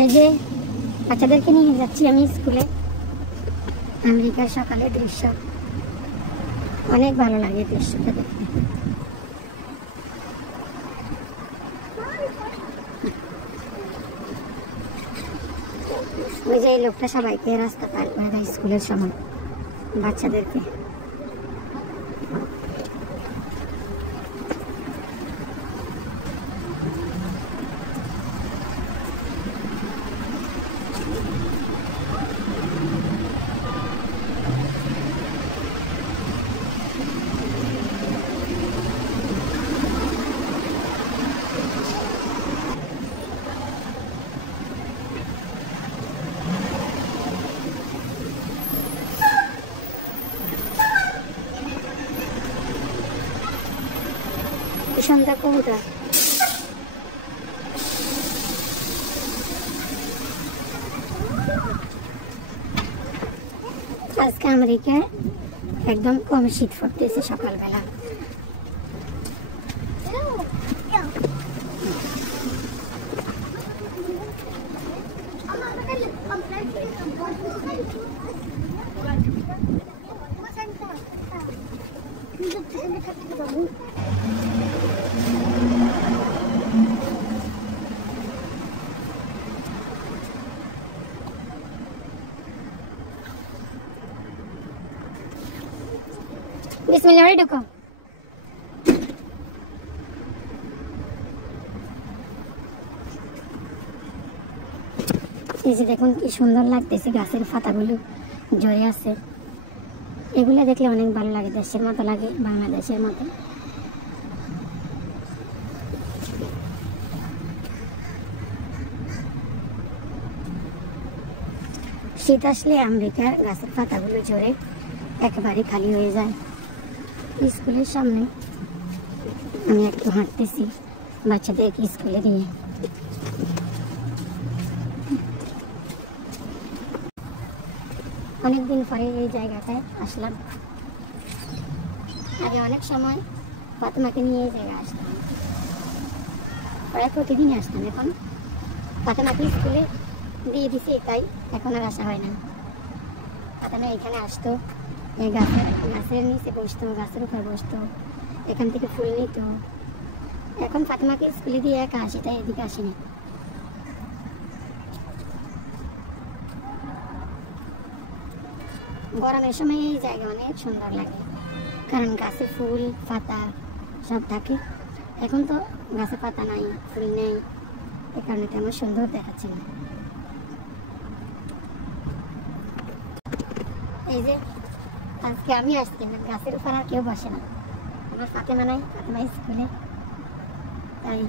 এই যে বাচ্চাদেরকে নিয়ে যাচ্ছি আমি স্কুলে। আমেরিকার সকালের দৃশ্য অনেক ভালো লাগে দৃশ্যটা দেখতে। ওই যে এই লোকটা সবাইকে রাস্তা পার করে দেয় স্কুলের সময় বাচ্চাদেরকে। সন্ধ্যা কোনটা আজকে আমেরিকায় একদম কম শীত পড়তেছে সকালবেলা। বিসমিল্লাহ করে ঢুকো। এই যে দেখুন কি সুন্দর লাগতেছে, গাছের পাতাগুলো জড়ে আছে। এগুলো দেখলে অনেক ভালো লাগে, দেশের মতো লাগে, বাংলাদেশের মতো। শীত আসলে আমেরিকার গাছের পাতাগুলো ঝরে একেবারে খালি হয়ে যায়। স্কুলের সামনে আমি একটু হাঁটতেছি বাচ্চাদেরকে স্কুলে দিয়ে। অনেকদিন পরে এই জায়গাটায় আসলাম। আগে অনেক সময় ফাতেমাকে নিয়ে এই জায়গায় আসতাম, প্রায় প্রতিদিনই আসতাম। এখন ফাতেমাকে স্কুলে দিয়ে দিছি, তাই এখন আর আসা হয় না। ফাতেমা এখানে আসতো, এই গাছের নিচে বসতো, গাছের উপর বসতো, এখান থেকে ফুল নিত। এখন ফাতেমাকে স্কুলে দিয়ে একা আসি, তাই এদিকে আসিনি। গরমের সময় এই জায়গা অনেক সুন্দর লাগে, কারণ গাছে ফুল পাতা সব থাকে। এখন তো গাছে পাতা নাই, ফুল নেই, এ কারণে তেমন সুন্দর দেখাচ্ছে না। এই যে আজকে আমি আসছি না, গাছের উপর আর কেউ বসে না। আমার ফাতেমা নাই, ফাতেমা স্কুলে, তাই